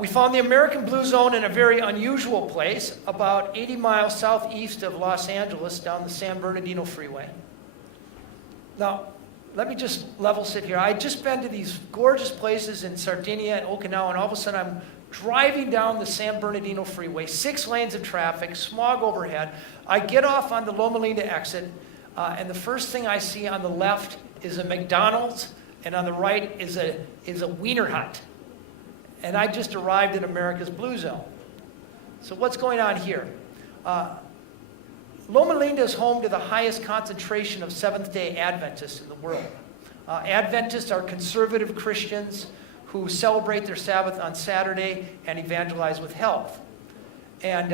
We found the American Blue Zone in a very unusual place, about 80 miles southeast of Los Angeles, down the San Bernardino Freeway. Now, let me just level set here. I'd just been to these gorgeous places in Sardinia and Okinawa, and all of a sudden I'm driving down the San Bernardino Freeway, 6 lanes of traffic, smog overhead. I get off on the Loma Linda exit, and the first thing I see on the left is a McDonald's, and on the right is a Wiener Hut. And I just arrived in America's Blue Zone. So what's going on here? Loma Linda is home to the highest concentration of Seventh-day Adventists in the world. Adventists are conservative Christians who celebrate their Sabbath on Saturday and evangelize with health. And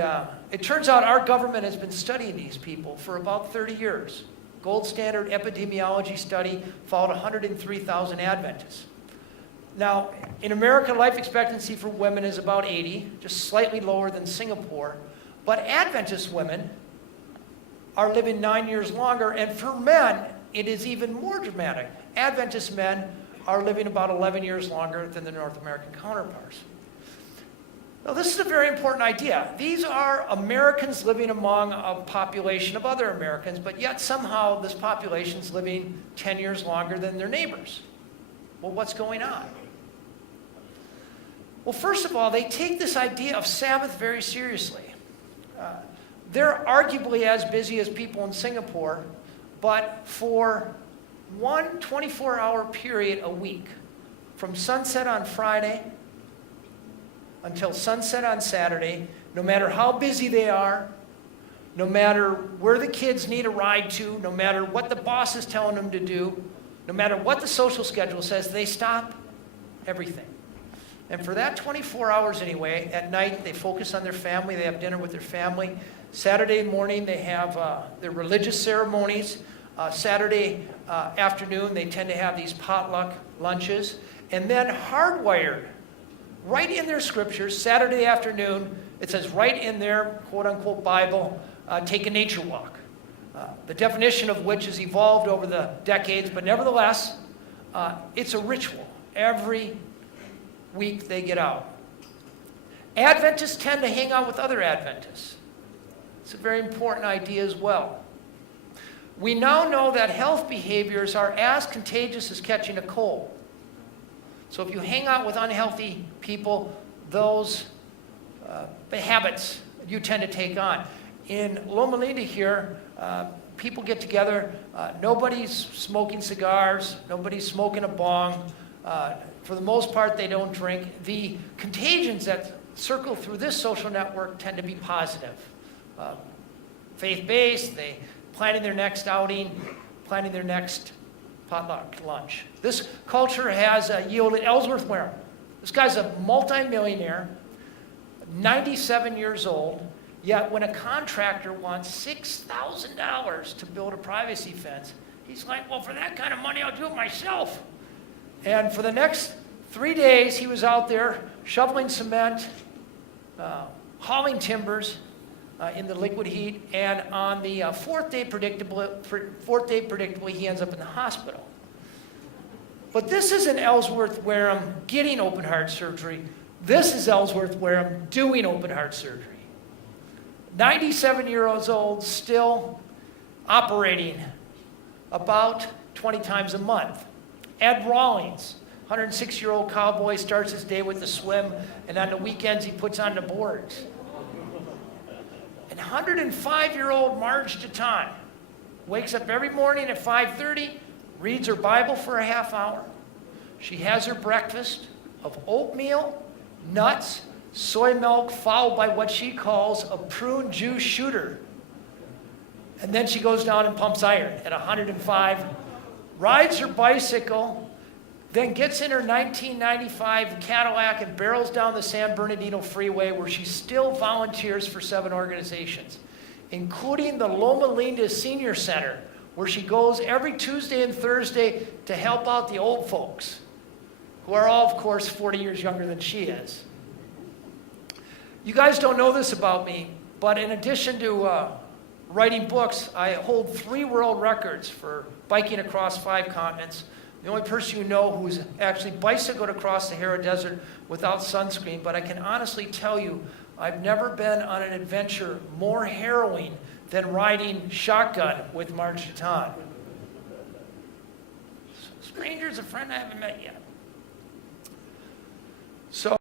it turns out our government has been studying these people for about 30 years. Gold standard epidemiology study followed 103,000 Adventists. Now, in America, life expectancy for women is about 80, just slightly lower than Singapore. But Adventist women are living 9 years longer, and for men, it is even more dramatic. Adventist men are living about 11 years longer than their North American counterparts. Now, this is a very important idea. These are Americans living among a population of other Americans, but yet somehow this population is living 10 years longer than their neighbors. Well, what's going on? Well, first of all, they take this idea of Sabbath very seriously. They're arguably as busy as people in Singapore, but for one 24-hour period a week, from sunset on Friday until sunset on Saturday, no matter how busy they are, no matter where the kids need a ride to, no matter what the boss is telling them to do, no matter what the social schedule says, they stop everything. And for that 24 hours anyway, at night they focus on their family, they have dinner with their family. Saturday morning they have their religious ceremonies. Saturday afternoon they tend to have these potluck lunches. And then hardwired, right in their scriptures, Saturday afternoon, it says right in their quote-unquote Bible, take a nature walk. The definition of which has evolved over the decades, but nevertheless, it's a ritual. Every week they get out. Adventists tend to hang out with other Adventists. It's a very important idea as well. We now know that health behaviors are as contagious as catching a cold. So if you hang out with unhealthy people, those habits you tend to take on. In Loma Linda here, people get together. Nobody's smoking cigars. Nobody's smoking a bong. For the most part, they don't drink. The contagions that circle through this social network tend to be positive. Faith-based, they planning their next outing, planning their next potluck lunch. This culture has yielded Ellsworth Wareham. This guy's a multimillionaire, 97 years old, yet when a contractor wants $6,000 to build a privacy fence, he's like, well, for that kind of money, I'll do it myself. And for the next 3 days, he was out there shoveling cement, hauling timbers in the liquid heat, and on the fourth day, predictably, he ends up in the hospital. But this isn't Ellsworth Wareham getting open heart surgery. This is Ellsworth Wareham doing open heart surgery. 97 years old, still operating about 20 times a month. Ed Rawlings, 106-year-old cowboy, starts his day with a swim, and on the weekends he puts on the boards. And 105-year-old Marge DeTon wakes up every morning at 5:30, reads her Bible for a half hour. She has her breakfast of oatmeal, nuts, soy milk, followed by what she calls a prune juice shooter. And then she goes down and pumps iron at 105, rides her bicycle, then gets in her 1995 Cadillac and barrels down the San Bernardino Freeway, where she still volunteers for 7 organizations, including the Loma Linda Senior Center, where she goes every Tuesday and Thursday to help out the old folks, who are all, of course, 40 years younger than she is. You guys don't know this about me, but in addition to writing books, I hold 3 world records for biking across 5 continents, The only person you know who's actually bicycled across the Sahara Desert without sunscreen, but I can honestly tell you, I've never been on an adventure more harrowing than riding shotgun with Marge Deton. Stranger's a friend I haven't met yet. So